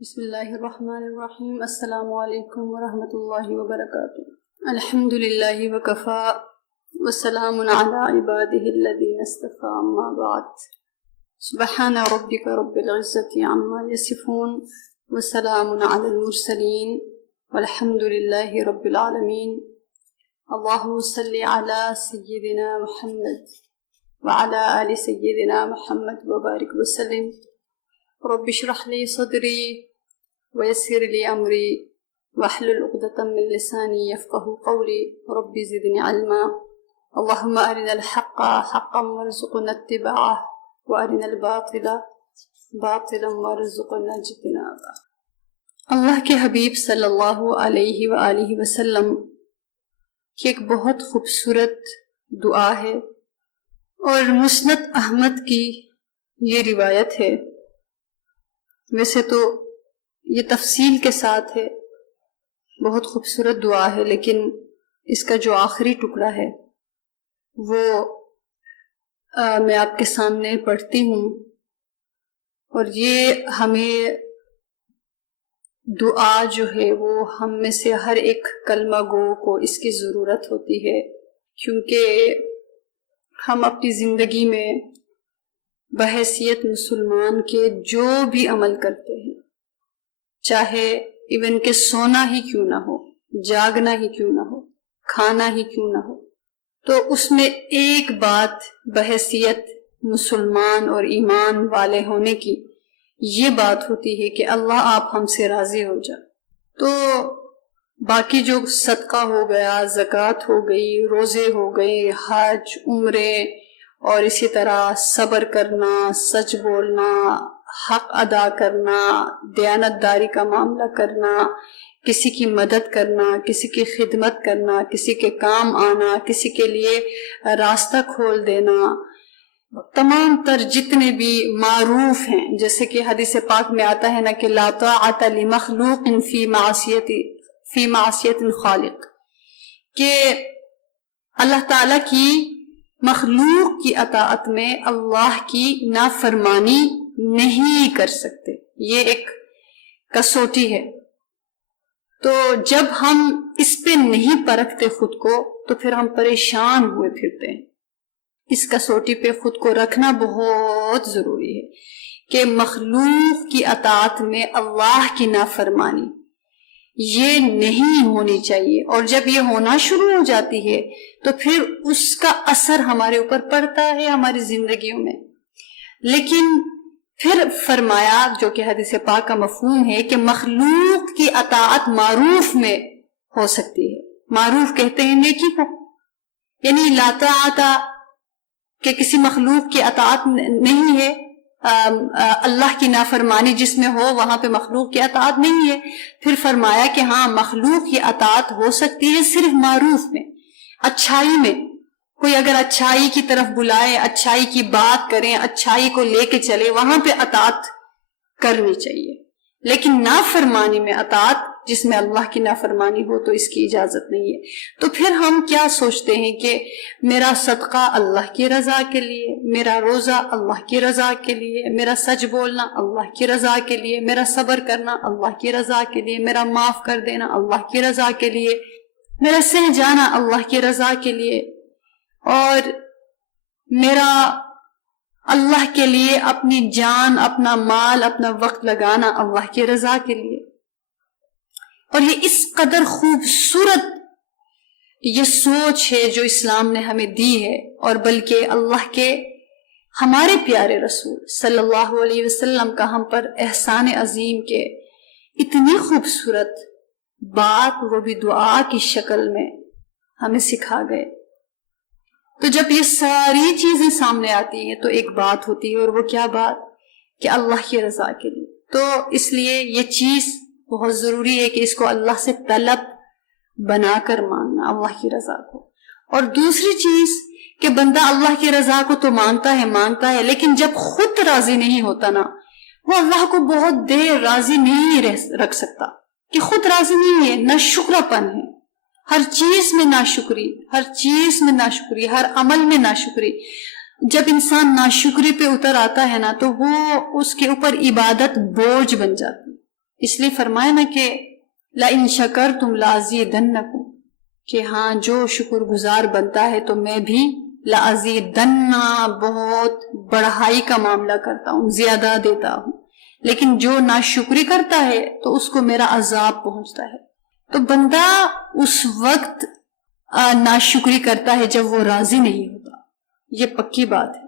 بسم اللہ الرحمن الرحیم۔ السلام علیکم ورحمۃ اللہ وبرکاتہ۔ الحمد للہ وکفا وسلام علی عبادہ الذین اصطفی، اما بعد۔ سبحان ربک رب العزۃ عما یصفون وسلام علی المرسلین والحمد للہ رب العالمین۔ اللہم صل علی سیدنا محمد وعلی آل سیدنا محمد وبارک وسلم۔ رب اشرح لي صدري ويسر لي أمري واحلل عقدة من لساني يفقه قولي رب زدني علما۔ اللهم أرنا الحق حقا وارزقنا اتباعه وأرنا الباطل باطلا وارزقنا اجتنابه۔ اللہ کے حبیب صلی اللہ علیہ وآلہ وسلم کی ایک بہت خوبصورت دعا ہے، اور مسند احمد کی یہ روایت ہے۔ ویسے تو یہ تفصیل کے ساتھ ہے، بہت خوبصورت دعا ہے، لیکن اس کا جو آخری ٹکڑا ہے وہ میں آپ کے سامنے پڑھتی ہوں، اور یہ ہمیں دعا جو ہے وہ ہم میں سے ہر ایک کلمہ گو کو اس کی ضرورت ہوتی ہے، کیونکہ ہم اپنی زندگی میں بحیثیت مسلمان کے جو بھی عمل کرتے ہیں، چاہے ایون کہ سونا ہی کیوں نہ ہو، جاگنا ہی کیوں نہ ہو، کھانا ہی کیوں نہ ہو، تو اس میں ایک بات بحیثیت مسلمان اور ایمان والے ہونے کی یہ بات ہوتی ہے کہ اللہ آپ ہم سے راضی ہو جا۔ تو باقی جو صدقہ ہو گیا، زکوٰۃ ہو گئی، روزے ہو گئے، حج، عمرے، اور اسی طرح صبر کرنا، سچ بولنا، حق ادا کرنا، دیانت داری کا معاملہ کرنا، کسی کی مدد کرنا، کسی کی خدمت کرنا، کسی کے کام آنا، کسی کے لیے راستہ کھول دینا، تمام تر جتنے بھی معروف ہیں، جیسے کہ حدیث پاک میں آتا ہے نا کہ لا طاعت لمخلوق فی معصیت الخالق، کہ اللہ تعالیٰ کی مخلوق کی اطاعت میں اللہ کی نافرمانی نہیں کر سکتے، یہ ایک کسوٹی ہے۔ تو جب ہم اس پہ نہیں پرکھتے خود کو تو پھر ہم پریشان ہوئے پھرتے ہیں۔ اس کسوٹی پہ خود کو رکھنا بہت ضروری ہے کہ مخلوق کی اطاعت میں اللہ کی نافرمانی یہ نہیں ہونی چاہیے، اور جب یہ ہونا شروع ہو جاتی ہے تو پھر اس کا اثر ہمارے اوپر پڑتا ہے، ہماری زندگیوں میں۔ لیکن پھر فرمایا، جو کہ حدیث پاک کا مفہوم ہے، کہ مخلوق کی اطاعت معروف میں ہو سکتی ہے۔ معروف کہتے ہیں نیکی کو، یعنی لا طاعت کہ کسی مخلوق کی اطاعت نہیں ہے، اللہ کی نافرمانی جس میں ہو وہاں پہ مخلوق کی اطاعت نہیں ہے۔ پھر فرمایا کہ ہاں مخلوق کی اطاعت ہو سکتی ہے صرف معروف میں، اچھائی میں۔ کوئی اگر اچھائی کی طرف بلائے، اچھائی کی بات کریں، اچھائی کو لے کے چلے، وہاں پہ اطاعت کرنی چاہیے۔ لیکن نافرمانی میں اطاعت، جس میں اللہ کی نافرمانی ہو، تو اس کی اجازت نہیں ہے۔ تو پھر ہم کیا سوچتے ہیں کہ میرا صدقہ اللہ کی رضا کے لیے، میرا روزہ اللہ کی رضا کے لیے، میرا سچ بولنا اللہ کی رضا کے لیے، میرا صبر کرنا اللہ کی رضا کے لیے، میرا معاف کر دینا اللہ کی رضا کے لیے، میرا سہ جانا اللہ کی رضا کے لیے، اور میرا اللہ کے لیے اپنی جان، اپنا مال، اپنا وقت لگانا اللہ کی رضا کے لیے۔ اور یہ اس قدر خوبصورت یہ سوچ ہے جو اسلام نے ہمیں دی ہے، اور بلکہ اللہ کے ہمارے پیارے رسول صلی اللہ علیہ وسلم کا ہم پر احسان عظیم کے اتنی خوبصورت بات، وہ بھی دعا کی شکل میں ہمیں سکھا گئے۔ تو جب یہ ساری چیزیں سامنے آتی ہیں تو ایک بات ہوتی ہے، اور وہ کیا بات؟ کہ اللہ کی رضا کے لیے۔ تو اس لیے یہ چیز بہت ضروری ہے کہ اس کو اللہ سے طلب بنا کر ماننا، اللہ کی رضا کو۔ اور دوسری چیز کہ بندہ اللہ کی رضا کو تو مانتا ہے، لیکن جب خود راضی نہیں ہوتا نا، وہ اللہ کو بہت دیر راضی نہیں رکھ سکتا، کہ خود راضی نہیں ہے، نہ شکراپن ہے، ہر چیز میں ناشکری، ہر عمل میں ناشکری۔ جب انسان ناشکری پہ اتر آتا ہے نا، تو وہ اس کے اوپر عبادت بوجھ بن جاتی، اس لیے فرمایا نا کہ لَإِن شَكَرْتُمْ لَأَزِيدَنَّكُمْ، کہ ہاں جو شکر گزار بنتا ہے تو میں بھی لَأَزِيدَنَّ بہت بڑھائی کا معاملہ کرتا ہوں، زیادہ دیتا ہوں، لیکن جو ناشکری کرتا ہے تو اس کو میرا عذاب پہنچتا ہے۔ تو بندہ اس وقت ناشکری کرتا ہے جب وہ راضی نہیں ہوتا۔ یہ پکی بات ہے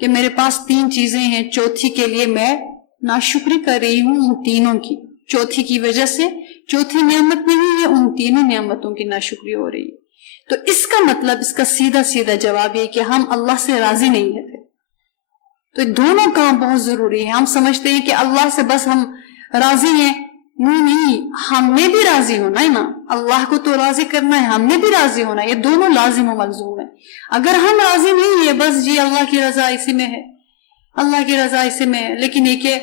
کہ میرے پاس 3 چیزیں ہیں، چوتھی کے لیے میں ناشکری کر رہی ہوں، ان تینوں کی، چوتھی کی وجہ سے، چوتھی نعمت نہیں ہے، ان تینوں نعمتوں کی ناشکری ہو رہی ہے۔ تو اس کا مطلب، اس کا سیدھا جواب یہ کہ ہم اللہ سے راضی نہیں ہیں۔ تو دونوں کام بہت ضروری ہے۔ ہم سمجھتے ہیں کہ اللہ سے بس ہم راضی ہیں، نہیں، ہم نے بھی راضی ہونا ہے نا، اللہ کو تو راضی کرنا ہے، ہم نے بھی راضی ہونا ہے، یہ دونوں لازم و ملزوم ہے۔ اگر ہم راضی نہیں ہیں، بس جی اللہ کی رضا اسی میں ہے، اللہ کی رضا اسی میں ہے، لیکن یہ کہ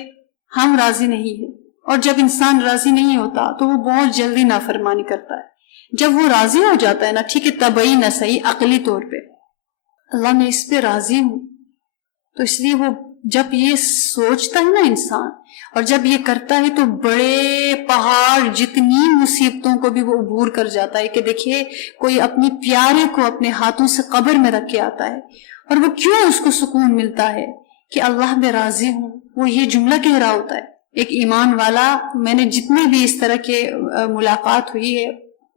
ہم راضی نہیں ہیں، اور جب انسان راضی نہیں ہوتا تو وہ بہت جلدی نافرمانی کرتا ہے۔ جب وہ راضی ہو جاتا ہے نا، ٹھیک ہے طبعی نہ صحیح، عقلی طور پہ اللہ میں اس پہ راضی ہوں، تو اس لیے وہ جب یہ سوچتا ہے نا انسان، اور جب یہ کرتا ہے تو بڑے پہاڑ جتنی مصیبتوں کو بھی وہ عبور کر جاتا ہے۔ کہ دیکھیے کوئی اپنی پیارے کو اپنے ہاتھوں سے قبر میں رکھ کے آتا ہے، اور وہ کیوں اس کو سکون ملتا ہے کہ اللہ میں راضی ہوں، وہ یہ جملہ کہہ رہا ہوتا ہے۔ ایک ایمان والا، میں نے جتنے بھی اس طرح کے ملاقات ہوئی ہے،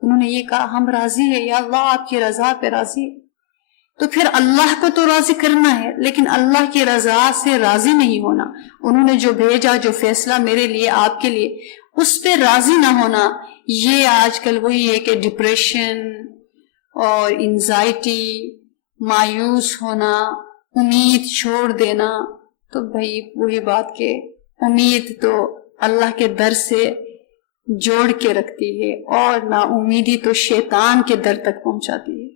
انہوں نے یہ کہا ہم راضی ہیں یا اللہ، آپ کی رضا پہ راضی ہے۔ تو پھر اللہ کو تو راضی کرنا ہے، لیکن اللہ کی رضا سے راضی نہیں ہونا، انہوں نے جو بھیجا، جو فیصلہ میرے لیے، آپ کے لیے، اس پہ راضی نہ ہونا، یہ آج کل وہی ہے کہ ڈپریشن اور انزائٹی، مایوس ہونا، امید چھوڑ دینا۔ تو بھائی وہی بات کہ امید تو اللہ کے در سے جوڑ کے رکھتی ہے، اور نا امیدی تو شیطان کے در تک پہنچاتی ہے۔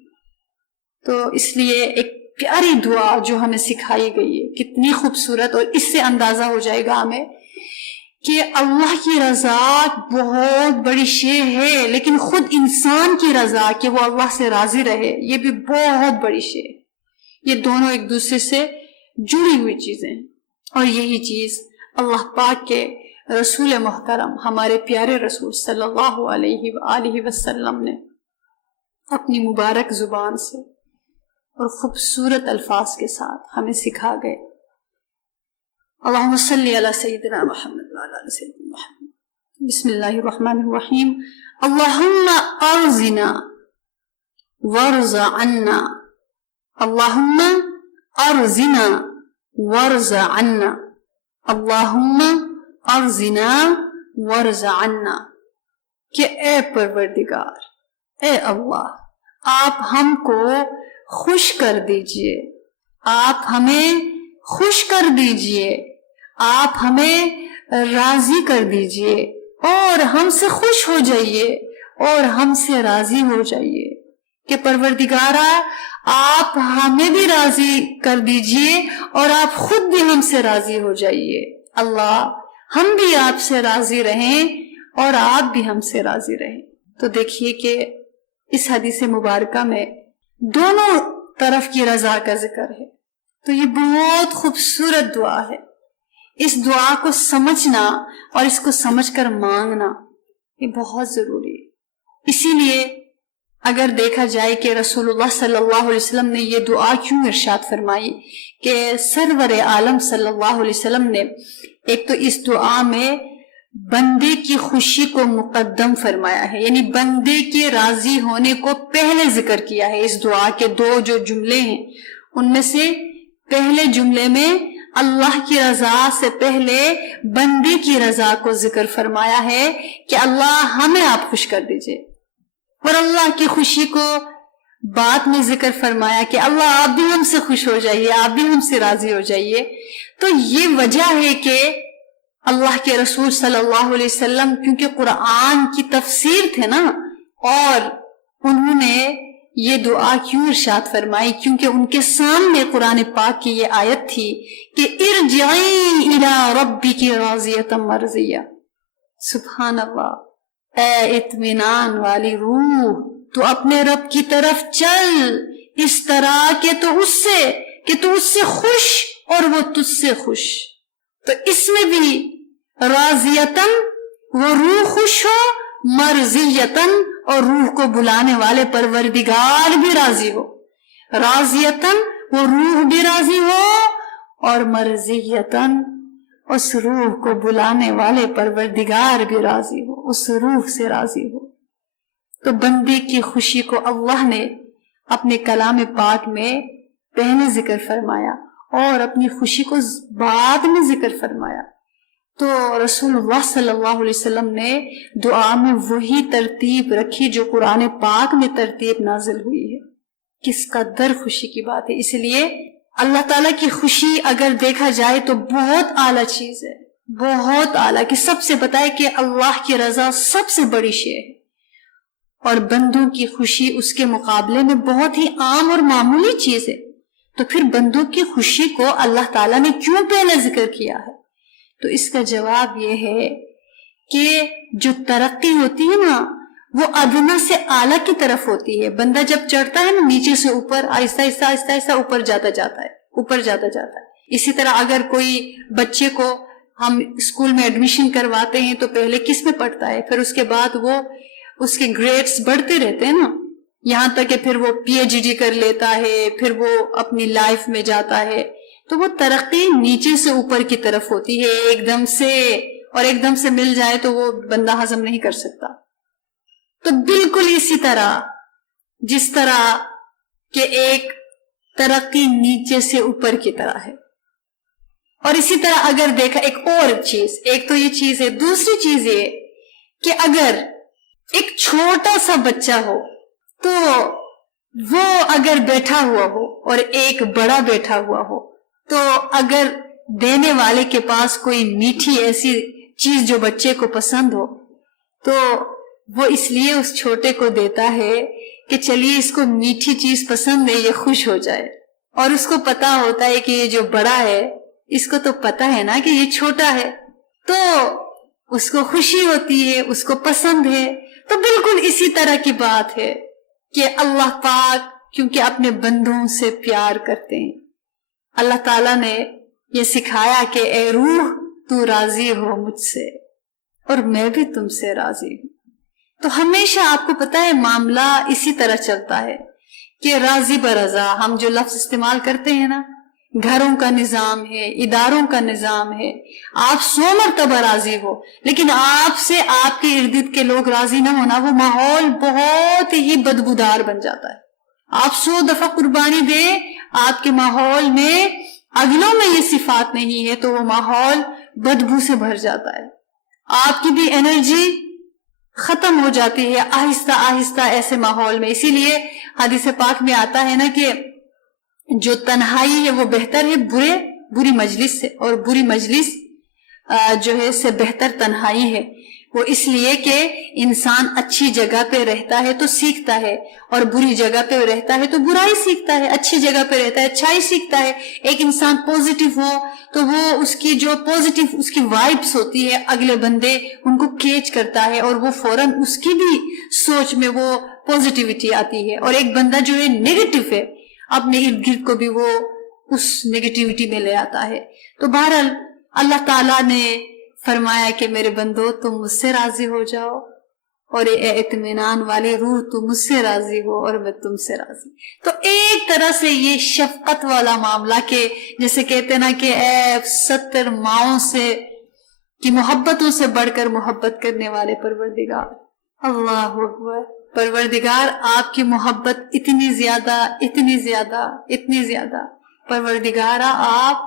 تو اس لیے ایک پیاری دعا جو ہمیں سکھائی گئی ہے، کتنی خوبصورت، اور اس سے اندازہ ہو جائے گا ہمیں کہ اللہ کی رضا بہت بڑی شے ہے، لیکن خود انسان کی رضا کہ وہ اللہ سے راضی رہے، یہ بھی بہت بڑی شے ہے۔ یہ دونوں ایک دوسرے سے جڑی ہوئی چیزیں ہیں، اور یہی چیز اللہ پاک کے رسول محترم، ہمارے پیارے رسول صلی اللہ علیہ وآلہ وسلم نے اپنی مبارک زبان سے اور خوبصورت الفاظ کے ساتھ ہمیں سکھا گئے۔ اللہم صلی علی سیدنا محمد وعلی آل سیدنا محمد۔ بسم اللہ الرحمن الرحیم۔ اللہم ارزنا وارض عنا، اللہم ارزنا وارض عنا، اللہم ارزنا وارض عنا، کہ اے پروردگار، اے اللہ، آپ ہم کو خوش کر دیجئے، آپ ہمیں خوش کر دیجئے، آپ ہمیں راضی کر دیجئے، اور ہم سے خوش ہو جائیے، اور ہم سے راضی ہو جائیے، کہ پروردگارہ آپ ہمیں بھی راضی کر دیجئے، اور آپ خود بھی ہم سے راضی ہو جائیے۔ اللہ ہم بھی آپ سے راضی رہیں، اور آپ بھی ہم سے راضی رہیں۔ تو دیکھیے کہ اس حدیث مبارکہ میں دونوں طرف کی رضا کا ذکر ہے، تو یہ بہت خوبصورت دعا ہے۔ اس دعا کو سمجھنا اور اس کو سمجھ کر مانگنا یہ بہت ضروری ہے۔ اسی لیے اگر دیکھا جائے کہ رسول اللہ صلی اللہ علیہ وسلم نے یہ دعا کیوں ارشاد فرمائی، کہ سرور عالم صلی اللہ علیہ وسلم نے ایک تو اس دعا میں بندے کی خوشی کو مقدم فرمایا ہے، یعنی بندے کے راضی ہونے کو پہلے ذکر کیا ہے۔ اس دعا کے 2 جو جملے ہیں، ان میں سے پہلے جملے میں اللہ کی رضا سے پہلے بندے کی رضا کو ذکر فرمایا ہے کہ اللہ ہمیں آپ خوش کر دیجئے، اور اللہ کی خوشی کو بعد میں ذکر فرمایا کہ اللہ آپ بھی ہم سے خوش ہو جائیے، آپ بھی ہم سے راضی ہو جائیے۔ تو یہ وجہ ہے کہ اللہ کے رسول صلی اللہ علیہ وسلم کیونکہ قرآن کی تفسیر تھے نا، اور انہوں نے یہ دعا کیوں ارشاد فرمائی، کیونکہ ان کے سامنے قرآن پاک کی یہ آیت تھی کہ ارجعی الی ربک راضیۃ مرضیہ۔ سبحان اللہ، اے اطمینان والی روح، تو اپنے رب کی طرف چل اس طرح کہ تو اس سے خوش اور وہ تجھ سے خوش۔ تو اس میں بھی راضیتن وہ روح خوش ہو مرضیتن، اور روح کو بلانے والے پروردگار بھی راضی ہو، راضیتن وہ روح بھی راضی ہو، اور مرضیتن اس روح کو بلانے والے پروردگار بھی راضی ہو، اس روح سے راضی ہو۔ تو بندے کی خوشی کو اللہ نے اپنے کلام پاک میں پہلے ذکر فرمایا اور اپنی خوشی کو بعد میں ذکر فرمایا۔ تو رسول اللہ صلی اللہ علیہ وسلم نے دعا میں وہی ترتیب رکھی جو قرآن پاک میں ترتیب نازل ہوئی ہے۔ کس قدر خوشی کی بات ہے۔ اس لیے اللہ تعالیٰ کی خوشی اگر دیکھا جائے تو بہت اعلیٰ چیز ہے، بہت اعلیٰ، کہ سب سے بتائے کہ اللہ کی رضا سب سے بڑی شے ہے، اور بندوں کی خوشی اس کے مقابلے میں بہت ہی عام اور معمولی چیز ہے۔ تو پھر بندوں کی خوشی کو اللہ تعالیٰ نے کیوں پہلے ذکر کیا ہے؟ تو اس کا جواب یہ ہے کہ جو ترقی ہوتی ہے نا وہ ادنا سے اعلیٰ کی طرف ہوتی ہے۔ بندہ جب چڑھتا ہے نا نیچے سے اوپر، آہستہ آہستہ آہستہ آہستہ اوپر جاتا جاتا ہے، اوپر جاتا جاتا ہے۔ اسی طرح اگر کوئی بچے کو ہم اسکول میں ایڈمیشن کرواتے ہیں تو پہلے کس میں پڑھتا ہے، پھر اس کے بعد وہ اس کے گریڈز بڑھتے رہتے ہیں نا، یہاں تک کہ پھر وہ پی ایچ ڈی کر لیتا ہے، پھر وہ اپنی لائف میں جاتا ہے۔ تو وہ ترقی نیچے سے اوپر کی طرف ہوتی ہے ایک دم سے، اور ایک دم سے مل جائے تو وہ بندہ ہضم نہیں کر سکتا۔ تو بالکل اسی طرح جس طرح کہ ایک ترقی نیچے سے اوپر کی طرح ہے، اور اسی طرح اگر دیکھا ایک اور چیز، ایک تو یہ چیز ہے، دوسری چیز یہ کہ اگر ایک چھوٹا سا بچہ ہو تو وہ اگر بیٹھا ہوا ہو اور ایک بڑا بیٹھا ہوا ہو، تو اگر دینے والے کے پاس کوئی میٹھی ایسی چیز جو بچے کو پسند ہو تو وہ اس لیے اس چھوٹے کو دیتا ہے کہ چلیے اس کو میٹھی چیز پسند ہے، یہ خوش ہو جائے، اور اس کو پتا ہوتا ہے کہ یہ جو بڑا ہے اس کو تو پتا ہے نا کہ یہ چھوٹا ہے، تو اس کو خوشی ہوتی ہے، اس کو پسند ہے۔ تو بالکل اسی طرح کی بات ہے کہ اللہ پاک کیونکہ اپنے بندوں سے پیار کرتے ہیں، اللہ تعالیٰ نے یہ سکھایا کہ اے روح تو راضی ہو مجھ سے اور میں بھی تم سے راضی ہوں۔ تو ہمیشہ آپ کو پتا ہے معاملہ اسی طرح چلتا ہے کہ راضی برضا ہم جو لفظ استعمال کرتے ہیں نا، گھروں کا نظام ہے، اداروں کا نظام ہے، آپ 100 مرتبہ راضی ہو لیکن آپ سے آپ کے ارد گرد کے لوگ راضی نہ ہونا، وہ ماحول بہت ہی بدبودار بن جاتا ہے۔ آپ 100 دفعہ قربانی دے، آپ کے ماحول میں اگلوں میں یہ صفات نہیں ہے تو وہ ماحول بدبو سے بھر جاتا ہے، آپ کی بھی انرجی ختم ہو جاتی ہے آہستہ آہستہ ایسے ماحول میں۔ اسی لیے حدیث پاک میں آتا ہے نا کہ جو تنہائی ہے وہ بہتر ہے بری مجلس سے، اور بری مجلس جو ہے سے بہتر تنہائی ہے۔ وہ اس لیے کہ انسان اچھی جگہ پہ رہتا ہے تو سیکھتا ہے، اور بری جگہ پہ رہتا ہے تو برائی سیکھتا ہے، اچھی جگہ پہ رہتا ہے اچھائی سیکھتا ہے۔ ایک انسان پوزیٹیو ہو تو وہ اس کی جو پوزیٹیو اس کی وائبس ہوتی ہے اگلے بندے ان کو کیچ کرتا ہے، اور وہ فوراً اس کی بھی سوچ میں وہ پوزیٹیوٹی آتی ہے، اور ایک بندہ جو ہے نیگیٹو ہے اپنے ارد گرد کو بھی وہ اس نیگیٹیوٹی میں لے آتا ہے۔ تو بہرحال اللہ تعالیٰ نے فرمایا کہ میرے بندو تم مجھ سے راضی ہو جاؤ، اور اے اطمینان والے روح تم مجھ سے راضی ہو اور میں تم سے راضی۔ تو ایک طرح سے یہ شفقت والا معاملہ کہ جیسے کہتے ہیں نا کہ اے 70 ماؤں سے کی محبتوں سے بڑھ کر محبت کرنے والے پروردگار، اللہ اکبر، پروردگار آپ کی محبت اتنی زیادہ اتنی زیادہ اتنی زیادہ، پروردگارہ آپ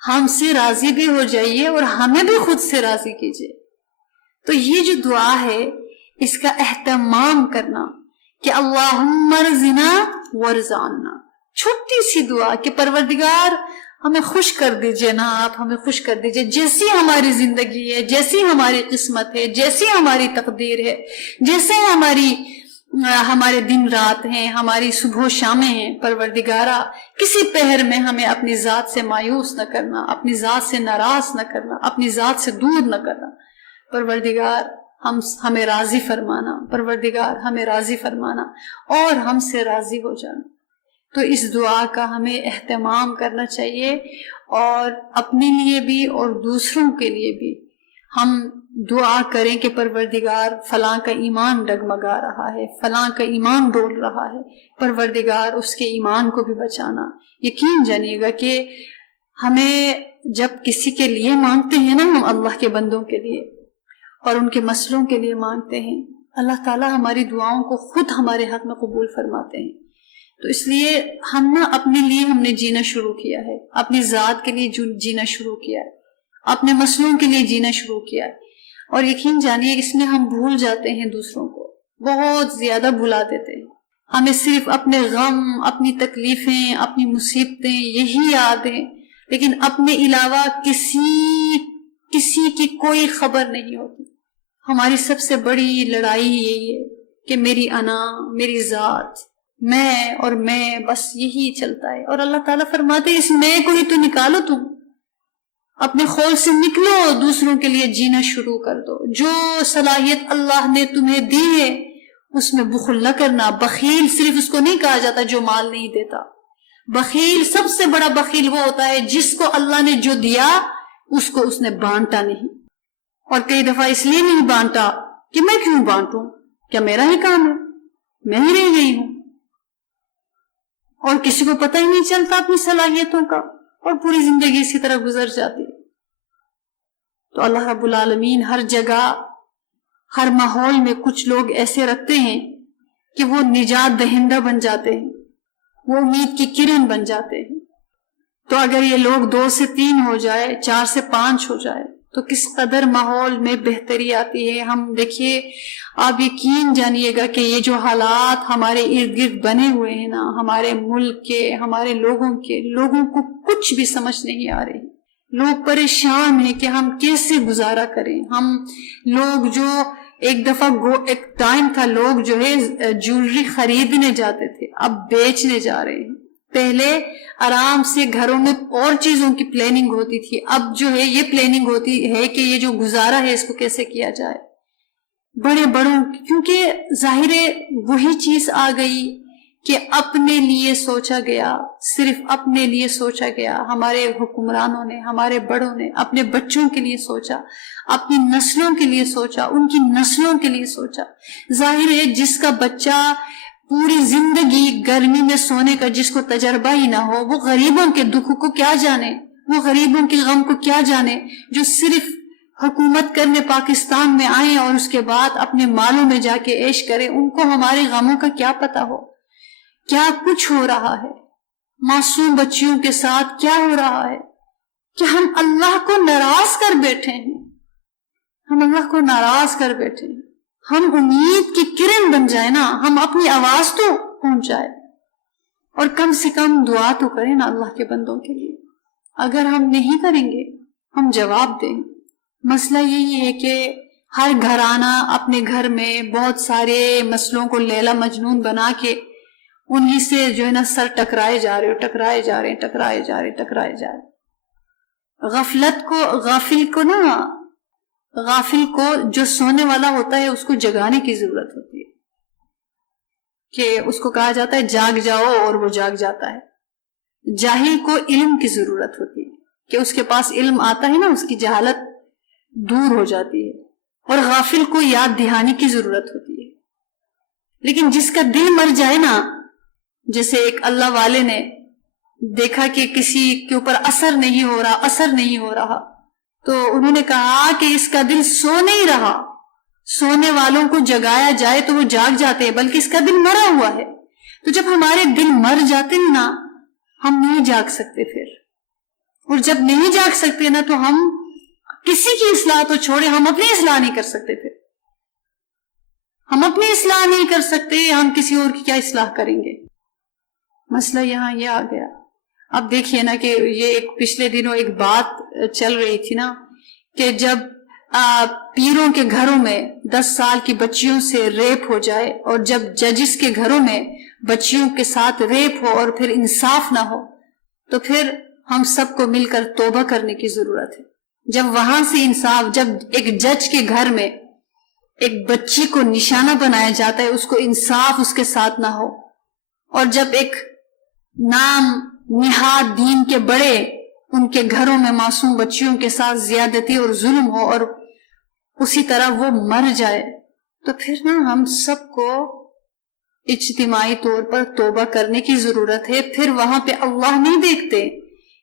ہم سے راضی بھی ہو جائیے اور ہمیں بھی خود سے راضی کیجیے۔ تو یہ جو دعا ہے اس کا اہتمام کرنا کہ اللہم ارزنا ورزانا، چھوٹی سی دعا کہ پروردگار ہمیں خوش کر دیجئے نا، آپ ہمیں خوش کر دیجئے، جیسی ہماری زندگی ہے، جیسی ہماری قسمت ہے، جیسی ہماری تقدیر ہے، جیسے ہمارے دن رات ہیں، ہماری صبح و شامیں ہیں، پروردگارہ کسی پہر میں ہمیں اپنی ذات سے مایوس نہ کرنا، اپنی ذات سے ناراض نہ کرنا، اپنی ذات سے دور نہ کرنا، پروردگار ہمیں راضی فرمانا، پروردگار ہمیں راضی فرمانا اور ہم سے راضی ہو جانا۔ تو اس دعا کا ہمیں اہتمام کرنا چاہیے، اور اپنے لیے بھی اور دوسروں کے لیے بھی ہم دعا کریں کہ پروردگار فلاں کا ایمان ڈگمگا رہا ہے، فلاں کا ایمان ڈول رہا ہے، پروردگار اس کے ایمان کو بھی بچانا۔ یقین جانیے گا کہ ہمیں جب کسی کے لیے مانگتے ہیں نا، ہم اللہ کے بندوں کے لیے اور ان کے مسئلوں کے لیے مانگتے ہیں، اللہ تعالیٰ ہماری دعاؤں کو خود ہمارے حق میں قبول فرماتے ہیں۔ تو اس لیے ہم اپنے لیے ہم نے جینا شروع کیا ہے، اپنی ذات کے لیے جینا شروع کیا ہے، اپنے مسئلوں کے لیے جینا شروع کیا ہے، اور یقین جانیے اس میں ہم بھول جاتے ہیں دوسروں کو، بہت زیادہ بھلا دیتے ہیں۔ ہمیں صرف اپنے غم، اپنی تکلیفیں، اپنی مصیبتیں یہی یاد ہیں، لیکن اپنے علاوہ کسی کی کوئی خبر نہیں ہوتی۔ ہماری سب سے بڑی لڑائی یہی ہے کہ میری انا، میری ذات، میں بس یہی چلتا ہے۔ اور اللہ تعالیٰ فرماتے ہیں اس میں کو ہی تو نکالو، تم اپنے خول سے نکلو، دوسروں کے لیے جینا شروع کر دو۔ جو صلاحیت اللہ نے تمہیں دی ہے اس میں بخل نہ کرنا۔ بخیل صرف اس کو نہیں کہا جاتا جو مال نہیں دیتا، بخیل سب سے بڑا بخیل وہ ہوتا ہے جس کو اللہ نے جو دیا اس کو اس نے بانٹا نہیں، اور کئی دفعہ اس لیے نہیں بانٹا کہ میں کیوں بانٹوں، کیا میرا ہی کام ہے، میں ہی رہ گئی ہوں، اور کسی کو پتہ ہی نہیں چلتا اپنی صلاحیتوں کا، اور پوری زندگی اسی طرح گزر جاتی۔ تو اللہ رب العالمین ہر جگہ، ہر ماحول میں کچھ لوگ ایسے رکھتے ہیں کہ وہ نجات دہندہ بن جاتے ہیں، وہ امید کی کرن بن جاتے ہیں۔ تو اگر یہ لوگ 2 سے 3 ہو جائے، 4 سے 5 ہو جائے تو کس قدر ماحول میں بہتری آتی ہے۔ ہم دیکھیے، آپ یقین جانیے گا کہ یہ جو حالات ہمارے ارد گرد بنے ہوئے ہیں نا، ہمارے ملک کے، ہمارے لوگوں کو کچھ بھی سمجھ نہیں آ رہی۔ لوگ پریشان ہیں کہ ہم کیسے گزارا کریں۔ ہم لوگ جو ایک دفعہ ایک ٹائم تھا لوگ جو ہے جویلری خریدنے جاتے تھے، اب بیچنے جا رہے ہیں۔ پہلے آرام سے گھروں میں اور چیزوں کی پلاننگ ہوتی تھی، اب جو ہے یہ پلاننگ ہوتی ہے کہ یہ جو گزارا ہے اس کو کیسے کیا جائے۔ بڑوں کیونکہ ظاہر وہی چیز آ گئی کہ اپنے لیے سوچا گیا، صرف اپنے لیے سوچا گیا۔ ہمارے حکمرانوں نے، ہمارے بڑوں نے اپنے بچوں کے لیے سوچا، اپنی نسلوں کے لیے سوچا، ان کی نسلوں کے لیے سوچا۔ ظاہر ہے جس کا بچہ پوری زندگی گرمی میں سونے کا جس کو تجربہ ہی نہ ہو، وہ غریبوں کے دکھ کو کیا جانے، وہ غریبوں کے غم کو کیا جانے۔ جو صرف حکومت کرنے پاکستان میں آئیں اور اس کے بعد اپنے مالوں میں جا کے عیش کریں، ان کو ہمارے غموں کا کیا پتہ ہو، کیا کچھ ہو رہا ہے معصوم بچیوں کے ساتھ، کیا ہو رہا ہے کہ ہم اللہ کو ناراض کر بیٹھے ہیں، ہم اللہ کو ناراض کر بیٹھے ہیں۔ ہم امید کی کرن بن جائے نا، ہم اپنی آواز تو پہنچ جائے، اور کم سے کم دعا تو کریں نا اللہ کے بندوں کے لیے۔ اگر ہم نہیں کریں گے ہم جواب دیں۔ مسئلہ یہی ہے کہ ہر گھرانہ اپنے گھر میں بہت سارے مسئلوں کو لیلا مجنون بنا کے انہی سے جو ہے نا سر ٹکرائے جا رہے۔ غافل کو جو سونے والا ہوتا ہے اس کو جگانے کی ضرورت ہوتی ہے، کہ اس کو کہا جاتا ہے جاگ جاؤ، اور وہ جاگ جاتا ہے۔ جاہل کو علم کی ضرورت ہوتی ہے کہ اس کے پاس علم آتا ہے نا، اس کی جہالت دور ہو جاتی ہے، اور غافل کو یاد دہانی کی ضرورت ہوتی ہے۔ لیکن جس کا دل مر جائے نا، جیسے ایک اللہ والے نے دیکھا کہ کسی کے اوپر اثر نہیں ہو رہا، تو انہوں نے کہا کہ اس کا دل سو نہیں رہا، سونے والوں کو جگایا جائے تو وہ جاگ جاتے ہیں، بلکہ اس کا دل مرا ہوا ہے۔ تو جب ہمارے دل مر جاتے ہیں نا، ہم نہیں جاگ سکتے پھر، اور جب نہیں جاگ سکتے نا تو ہم کسی کی اصلاح تو چھوڑے، ہم اپنی اصلاح نہیں کر سکتے، پھر ہم اپنی اصلاح نہیں کر سکتے، ہم کسی اور کی کیا اصلاح کریں گے۔ مسئلہ یہاں یہ آ گیا۔ اب دیکھیے نا کہ یہ ایک پچھلے دنوں ایک بات چل رہی تھی نا، کہ جب پیروں کے گھروں میں 10 سال کی بچیوں سے ریپ ہو جائے، اور جب ججز کے گھروں میں بچیوں کے ساتھ ریپ ہو اور پھر انصاف نہ ہو، تو پھر ہم سب کو مل کر توبہ کرنے کی ضرورت ہے۔ جب وہاں سے انصاف، جب ایک جج کے گھر میں ایک بچی کو نشانہ بنایا جاتا ہے، اس کو انصاف اس کے ساتھ نہ ہو، اور جب ایک نام نہاد دین کے بڑے ان کے گھروں میں معصوم بچیوں کے ساتھ زیادتی اور ظلم ہو، اور اسی طرح وہ مر جائے تو پھر نا ہم سب کو اجتماعی طور پر توبہ کرنے کی ضرورت ہے. پھر وہاں پہ اللہ نہیں دیکھتے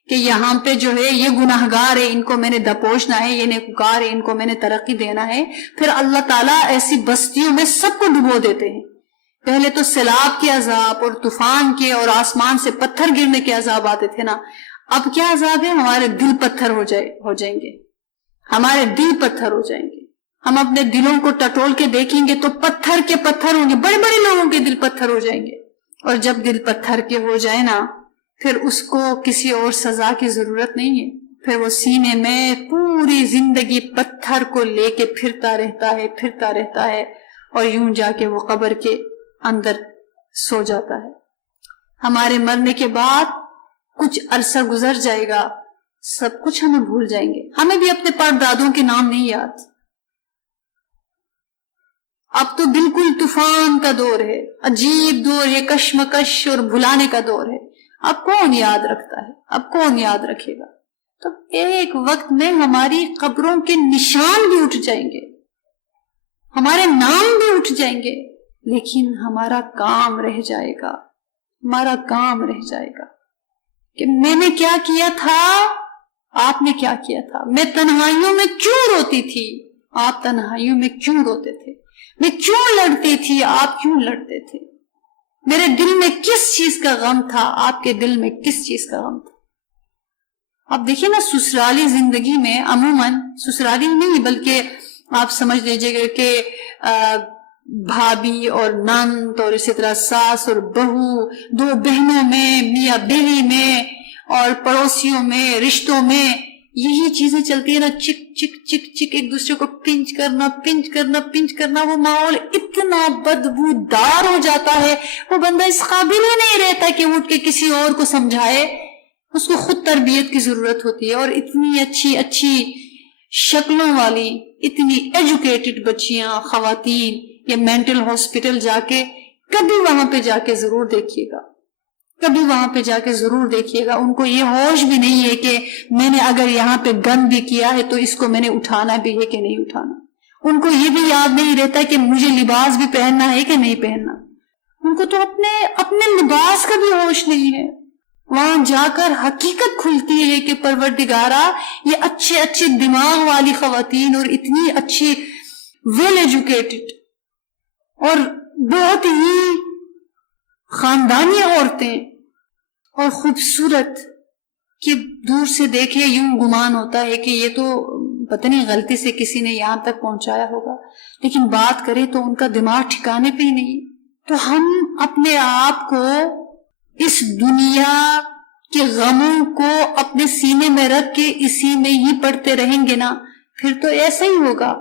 کہ یہاں پہ جو ہے یہ گناہگار ہے، ان کو میں نے دبوچنا ہے، یہ نیکوکار ہے، ان کو میں نے ترقی دینا ہے. پھر اللہ تعالیٰ ایسی بستیوں میں سب کو ڈبو دیتے ہیں. پہلے تو سیلاب کے عذاب اور طوفان کے اور آسمان سے پتھر گرنے کے عذاب آتے تھے نا. اب کیا عذاب ہے؟ ہمارے دل پتھر ہو جائیں گے، ہمارے دل پتھر ہو جائیں گے. ہم اپنے دلوں کو ٹٹول کے دیکھیں گے تو پتھر کے پتھر ہوں گے، بڑے بڑے لوگوں کے دل پتھر ہو جائیں گے. اور جب دل پتھر کے ہو جائے نا پھر اس کو کسی اور سزا کی ضرورت نہیں ہے. پھر وہ سینے میں پوری زندگی پتھر کو لے کے پھرتا رہتا ہے اور یوں جا کے وہ قبر کے اندر سو جاتا ہے. ہمارے مرنے کے بعد کچھ عرصہ گزر جائے گا، سب کچھ ہمیں بھول جائیں گے. ہمیں بھی اپنے پردادوں کے نام نہیں یاد. اب تو بالکل طوفان کا دور ہے، عجیب دور ہے، کشمکش اور بھلانے کا دور ہے. اب کون یاد رکھتا ہے؟ اب کون یاد رکھے گا؟ تو ایک وقت میں ہماری قبروں کے نشان بھی اٹھ جائیں گے، ہمارے نام بھی اٹھ جائیں گے، لیکن ہمارا کام رہ جائے گا. ہمارا کام رہ جائے گا کہ میں نے کیا کیا تھا، آپ نے کیا کیا تھا. میں تنہائیوں میں کیوں روتی تھی، آپ تنہائیوں میں کیوں روتے تھے. میں کیوں لڑتی تھی، آپ کیوں لڑتے تھے. میرے دل میں کس چیز کا غم تھا، آپ کے دل میں کس چیز کا غم تھا. اب دیکھیں نا سسرالی زندگی میں عموماً، سسرالی نہیں بلکہ آپ سمجھ لیجئے گا کہ بھابھی اور نند اور اسی طرح ساس اور بہو، دو بہنوں میں، میاں بیوی میں اور پڑوسیوں میں، رشتوں میں یہی چیزیں چلتی ہیں نا. چک چک چک چک ایک دوسرے کو پنچ کرنا. وہ ماحول اتنا بدبودار ہو جاتا ہے، وہ بندہ اس قابل ہی نہیں رہتا کہ اٹھ کے کسی اور کو سمجھائے. اس کو خود تربیت کی ضرورت ہوتی ہے. اور اتنی اچھی اچھی شکلوں والی، اتنی ایجوکیٹڈ بچیاں، خواتین، یہ مینٹل ہاسپٹل جا کے کبھی وہاں پہ جا کے ضرور دیکھیے گا، کبھی وہاں پہ جا کے ضرور دیکھیے گا. ان کو یہ ہوش بھی نہیں ہے کہ میں نے اگر یہاں پہ گند بھی کیا ہے تو اس کو میں نے اٹھانا بھی ہے کہ نہیں اٹھانا. ان کو یہ بھی یاد نہیں رہتا کہ مجھے لباس بھی پہننا ہے کہ نہیں پہننا. ان کو تو اپنے لباس کا بھی ہوش نہیں ہے. وہاں جا کر حقیقت کھلتی ہے کہ پروردگارا یہ اچھے اچھے دماغ والی خواتین اور اتنی اچھی ویل ایجوکیٹڈ اور بہت ہی خاندانی عورتیں اور خوبصورت کہ دور سے دیکھے یوں گمان ہوتا ہے کہ یہ تو پتہ نہیں غلطی سے کسی نے یہاں تک پہنچایا ہوگا، لیکن بات کریں تو ان کا دماغ ٹھکانے پہ ہی نہیں. تو ہم اپنے آپ کو اس دنیا کے غموں کو اپنے سینے میں رکھ کے اسی میں ہی پڑھتے رہیں گے نا، پھر تو ایسا ہی ہوگا.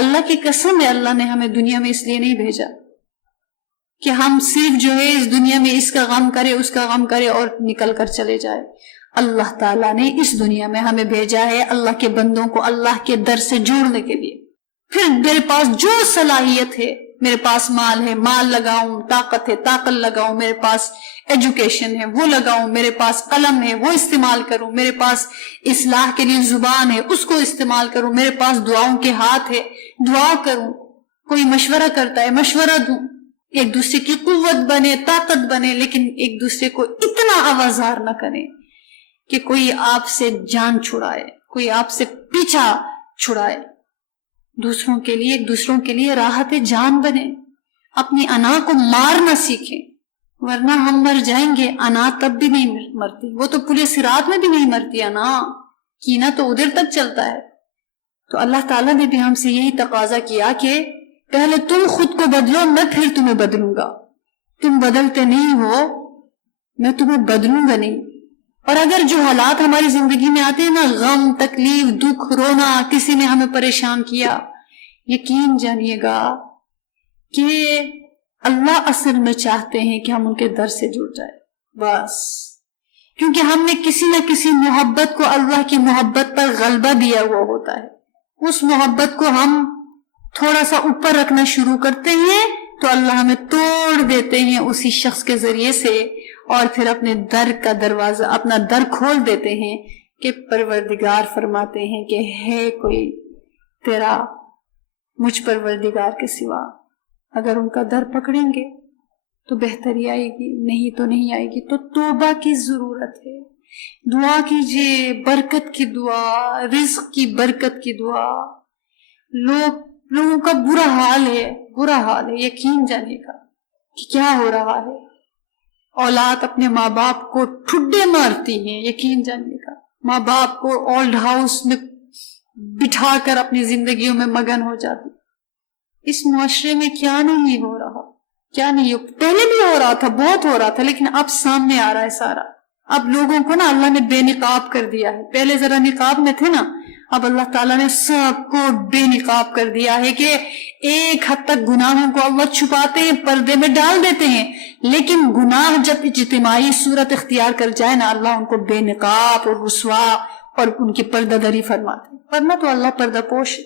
اللہ کی قسم ہے، اللہ نے ہمیں دنیا میں اس لیے نہیں بھیجا کہ ہم صرف جو ہے اس دنیا میں اس کا غم کرے اس کا غم کرے اور نکل کر چلے جائے. اللہ تعالیٰ نے اس دنیا میں ہمیں بھیجا ہے اللہ کے بندوں کو اللہ کے در سے جوڑنے کے لیے. پھر میرے پاس جو صلاحیت ہے، میرے پاس مال ہے، مال لگاؤں، طاقت ہے، طاقت لگاؤں، میرے پاس ایجوکیشن ہے وہ لگاؤں، میرے پاس قلم ہے وہ استعمال کروں، میرے پاس اصلاح کے لیے زبان ہے اس کو استعمال کروں، میرے پاس دعاؤں کے ہاتھ ہے دعا کروں. کوئی مشورہ کرتا ہے مشورہ دوں، ایک دوسرے کی قوت بنے، طاقت بنے، لیکن ایک دوسرے کو اتنا آوازار نہ کریں کہ کوئی آپ سے جان چھڑائے، کوئی آپ سے پیچھا چھڑائے. دوسروں کے لیے، ایک دوسروں کے لیے راحت جان بنے. اپنی انا کو مارنا سیکھیں، ورنہ ہم مر جائیں گے. انا تب بھی نہیں مرتی، وہ تو پورے صراط میں بھی نہیں مرتی. انا کینہ تو ادھر تک چلتا ہے. تو اللہ تعالیٰ نے بھی ہم سے یہی تقاضا کیا کہ پہلے تم خود کو بدلو، میں پھر تمہیں بدلوں گا. تم بدلتے نہیں ہو، میں تمہیں بدلوں گا نہیں. اور اگر جو حالات ہماری زندگی میں آتے ہیں نا، غم، تکلیف، دکھ، رونا، کسی نے ہمیں پریشان کیا، یقین جانیے گا کہ اللہ اصل میں چاہتے ہیں کہ ہم ان کے در سے جڑ جائیں بس. کیونکہ ہم نے کسی نہ کسی محبت کو اللہ کی محبت پر غلبہ دیا ہوا ہوتا ہے. اس محبت کو ہم تھوڑا سا اوپر رکھنا شروع کرتے ہیں تو اللہ ہمیں توڑ دیتے ہیں اسی شخص کے ذریعے سے، اور پھر اپنے در کا دروازہ، اپنا در کھول دیتے ہیں کہ پروردگار فرماتے ہیں کہ ہے کوئی تیرا مجھ پروردگار کے سوا. اگر ان کا در پکڑیں گے تو بہتری آئے گی، نہیں تو نہیں آئے گی. تو توبہ کی ضرورت ہے. دعا کیجئے، برکت کی دعا، رزق کی برکت کی دعا. لوگوں کا برا حال ہے، برا حال ہے. یقین جانے کا کہ کیا ہو رہا ہے. اولاد اپنے ماں باپ کو ٹھڈے مارتی ہیں. یقین جانے کا ماں باپ کو اولڈ ہاؤس میں بٹھا کر اپنی زندگیوں میں مگن ہو جاتی. اس معاشرے میں کیا نہیں ہو رہا، کیا نہیں ہو. پہلے بھی ہو رہا تھا، بہت ہو رہا تھا، لیکن اب سامنے آ رہا ہے سارا. اب لوگوں کو نا اللہ نے بے نقاب کر دیا ہے. پہلے ذرا نقاب میں تھے نا، اب اللہ تعالیٰ نے سب کو بے نقاب کر دیا ہے کہ ایک حد تک گناہوں کو اللہ چھپاتے ہیں، پردے میں ڈال دیتے ہیں، لیکن گناہ جب اجتماعی صورت اختیار کر جائے نا، اللہ ان کو بے نقاب اور رسوا اور ان کی پردہ دری فرماتے ہیں. ورنہ تو اللہ پردہ پوش ہے،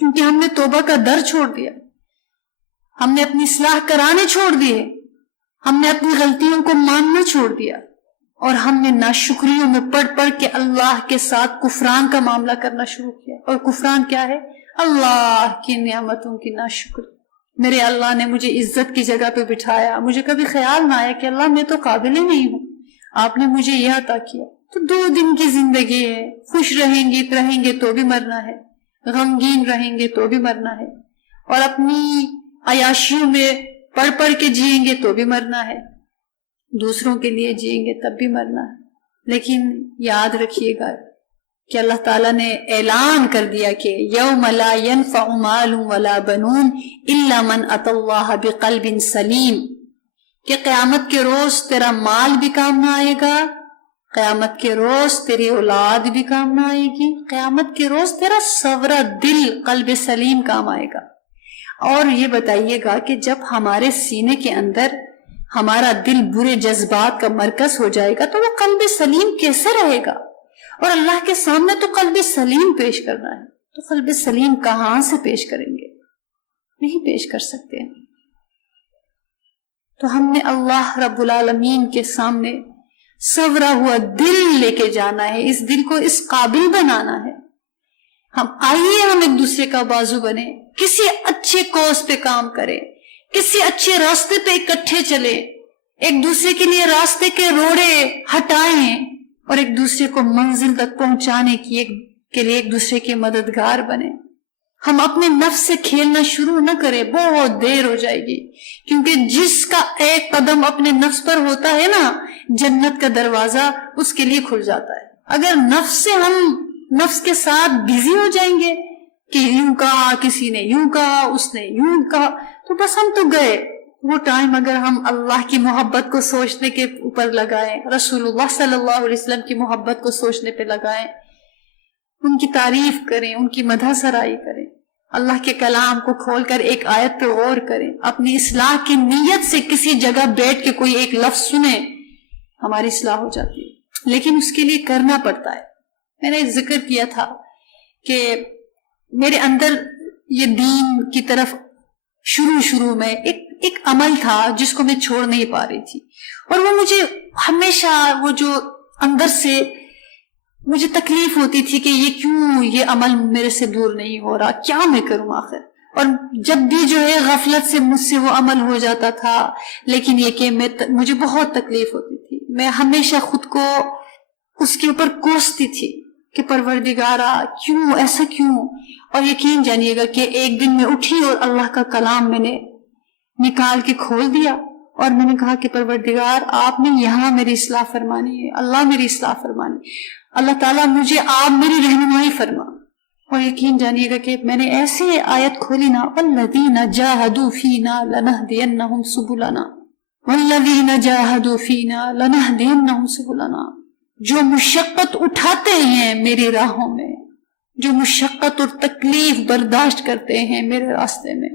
کیونکہ ہم نے توبہ کا در چھوڑ دیا، ہم نے اپنی اصلاح کرانے چھوڑ دیے، ہم نے اپنی غلطیوں کو ماننا چھوڑ دیا، اور ہم نے ناشکریوں میں پڑھ کے اللہ کے ساتھ کفران کا معاملہ کرنا شروع کیا. اور کفران کیا ہے؟ اللہ کی نعمتوں کی ناشکری. میرے اللہ نے مجھے عزت کی جگہ پہ بٹھایا، مجھے کبھی خیال نہ آیا کہ اللہ میں تو قابل ہی نہیں ہوں، آپ نے مجھے یہ عطا کیا. تو 2 دن کی زندگی ہے، خوش رہیں گے تو بھی مرنا ہے، غمگین رہیں گے تو بھی مرنا ہے، اور اپنی عیاشیوں میں پڑھ کے جئیں گے تو بھی مرنا ہے، دوسروں کے لیے جئیں گے تب بھی مرنا ہے. لیکن یاد رکھیے گا کہ اللہ تعالیٰ نے اعلان کر دیا کہ یوم لا ينفع مال ولا بنون الا من اتى اللہ بقلب سلیم، کہ قیامت کے روز تیرا مال بھی کام نہ آئے گا، قیامت کے روز تیری اولاد بھی کام نہ آئے گی، قیامت کے روز تیرا سورا دل، قلب سلیم کام آئے گا. اور یہ بتائیے گا کہ جب ہمارے سینے کے اندر ہمارا دل برے جذبات کا مرکز ہو جائے گا تو وہ قلب سلیم کیسے رہے گا؟ اور اللہ کے سامنے تو قلب سلیم پیش کرنا ہے، تو قلب سلیم کہاں سے پیش کریں گے؟ نہیں پیش کر سکتے. تو ہم نے اللہ رب العالمین کے سامنے سورا ہوا دل لے کے جانا ہے، اس دل کو اس قابل بنانا ہے. آئیے ہم ایک دوسرے کا بازو بنے، کسی اچھے کوس پہ کام کرے، کسی اچھے راستے پہ اکٹھے چلے، ایک دوسرے کے لیے راستے کے روڑے ہٹائیں، اور ایک دوسرے کو منزل تک پہنچانے کے لیے ایک دوسرے کے مددگار بنے. ہم اپنے نفس سے کھیلنا شروع نہ کریں، بہت دیر ہو جائے گی، کیونکہ جس کا ایک قدم اپنے نفس پر ہوتا ہے نا، جنت کا دروازہ اس کے لیے کھل جاتا ہے. اگر ہم نفس کے ساتھ بزی ہو جائیں گے کہ یوں کہا کسی نے، یوں کہا اس نے، یوں کہا، تو بس ہم تو گئے. وہ ٹائم اگر ہم اللہ کی محبت کو سوچنے کے اوپر لگائیں، رسول اللہ صلی اللہ علیہ وسلم کی محبت کو سوچنے پہ لگائیں، ان کی تعریف کریں، ان کی مدح سرائی کریں، اللہ کے کلام کو کھول کر ایک آیت پہ غور کریں، اپنی اصلاح کی نیت سے کسی جگہ بیٹھ کے کوئی ایک لفظ سنیں، ہماری اصلاح ہو جاتی ہے. لیکن اس کے لیے کرنا پڑتا ہے. میں نے ذکر کیا تھا کہ میرے اندر یہ دین کی طرف شروع میں ایک عمل تھا جس کو میں چھوڑ نہیں پا رہی تھی، اور وہ مجھے ہمیشہ، وہ جو اندر سے مجھے تکلیف ہوتی تھی کہ یہ عمل میرے سے دور نہیں ہو رہا، کیا میں کروں آخر. اور جب بھی جو ہے غفلت سے مجھ سے وہ عمل ہو جاتا تھا، لیکن یہ کہ مجھے بہت تکلیف ہوتی تھی. میں ہمیشہ خود کو اس کے اوپر کوستی تھی کہ پروردگارا کیوں ایسا کیوں. اور یقین جانیے گا کہ ایک دن میں اٹھی اور اللہ کا کلام میں نے نکال کے کھول دیا، اور میں نے کہا کہ پروردگار آپ نے یہاں میری اصلاح فرمانی ہے، اللہ میری اصلاح فرمانی، اللہ تعالیٰ مجھے آپ میری رہنمائی فرما. اور یقین جانیے گا کہ میں نے ایسے آیت کھولی نا، وَالَّذِينَ جَاهَدُوا فِينَا لَنَهْدِيَنَّهُمْ سُبُلَنَا وَالَّذِينَ جَاهَدُوا فِينَا لَنَهْدِيَنَّهُمْ سُبُلَنَا. جو مشقت اٹھاتے ہیں میری راہوں میں، جو مشقت اور تکلیف برداشت کرتے ہیں میرے راستے میں،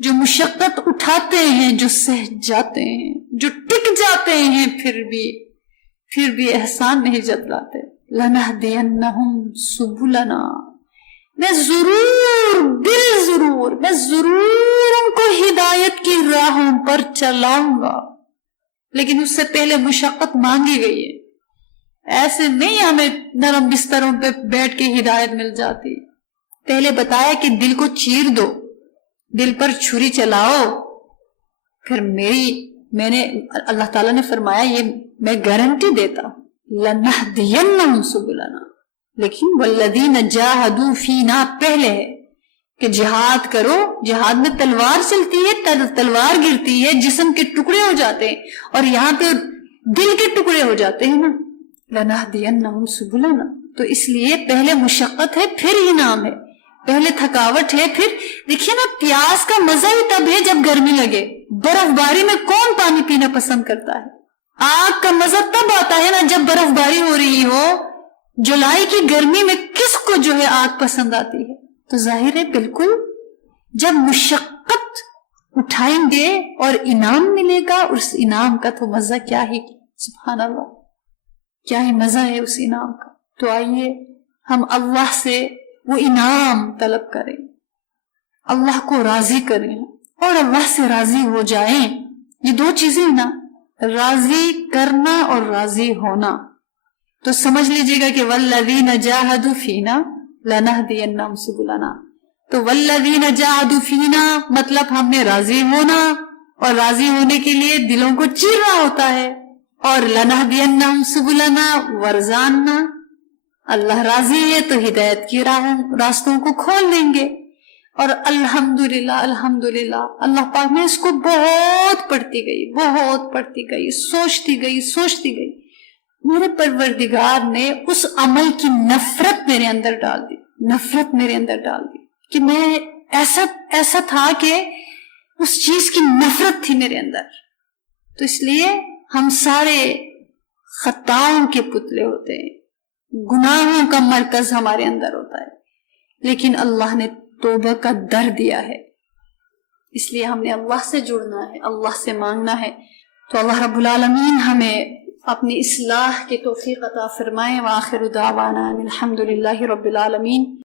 جو مشقت اٹھاتے ہیں، جو سہ جاتے ہیں، جو ٹک جاتے ہیں، پھر بھی احسان نہیں جتلاتے. لَنَهْدِيَنَّهُمْ سُبُلَنَا، میں ضرور ان کو ہدایت کی راہوں پر چلاؤں گا، لیکن اس سے پہلے مشقت مانگی گئی ہے. ایسے نہیں ہمیں نرم بستروں پہ بیٹھ کے ہدایت مل جاتی، پہلے بتایا کہ دل کو چیر دو، دل پر چھری چلاؤ، پھر میں نے اللہ تعالیٰ نے فرمایا یہ میں گارنٹی دیتا ہوں، لَنَهْدِيَنَّهُمْ سُبُلَنَا، لیکن وَالَّذِينَ جَاهَدُوا فِينَا پہلے ہے کہ جہاد کرو، جہاد میں تلوار چلتی ہے، تلوار گرتی ہے، جسم کے ٹکڑے ہو جاتے ہیں، اور یہاں پہ دل کے ٹکڑے ہو جاتے ہیں نا، لَنَهْدِيَنَّهُمْ سُبُلَنَا، تو اس لیے پہلے مشقت ہے پھر انعام ہے، پہلے تھکاوٹ ہے پھر دیکھیے نا، پیاس کا مزہ ہی تب ہے جب گرمی لگے، برف باری میں کون پانی پینا پسند کرتا ہے؟ آگ کا مزہ تب آتا ہے نا جب برف باری ہو رہی ہو، جولائی کی گرمی میں کس کو جو ہے آگ پسند آتی ہے؟ تو ظاہر ہے بالکل جب مشقت اٹھائیں گے اور انعام ملے گا، اس انعام کا تو مزہ کیا ہی، سبحان اللہ، کیا ہی مزہ ہے اس انعام کا۔ تو آئیے ہم اللہ سے وہ انعام طلب کریں، اللہ کو راضی کریں اور اللہ سے راضی ہو جائیں۔ یہ دو چیزیں نا، راضی کرنا اور راضی ہونا۔ تو سمجھ لیجئے گا کہ والذین جاہدوا فینا لنہدینہم سبلنا، تو والذین جاہدوا فینا مطلب ہم نے راضی ہونا، اور راضی ہونے کے لیے دلوں کو چیرنا ہوتا ہے، اور لنہدینہم سبلنا ورزاننا، اللہ راضی ہے تو ہدایت کی راستوں کو کھول دیں گے۔ اور الحمدللہ الحمدللہ اللہ پاک میں اس کو بہت پڑھتی گئی، سوچتی گئی، میرے پروردگار نے اس عمل کی نفرت میرے اندر ڈال دی کہ میں ایسا تھا کہ اس چیز کی نفرت تھی میرے اندر۔ تو اس لیے ہم سارے خطاؤں کے پتلے ہوتے ہیں، گناہوں کا مرکز ہمارے اندر ہوتا ہے، لیکن اللہ نے توبہ کا در دیا ہے، اس لیے ہم نے اللہ سے جڑنا ہے، اللہ سے مانگنا ہے۔ تو اللہ رب العالمین ہمیں اپنی اصلاح کی توفیق عطا فرمائے۔ وآخر دعوانا الحمدللہ رب العالمین۔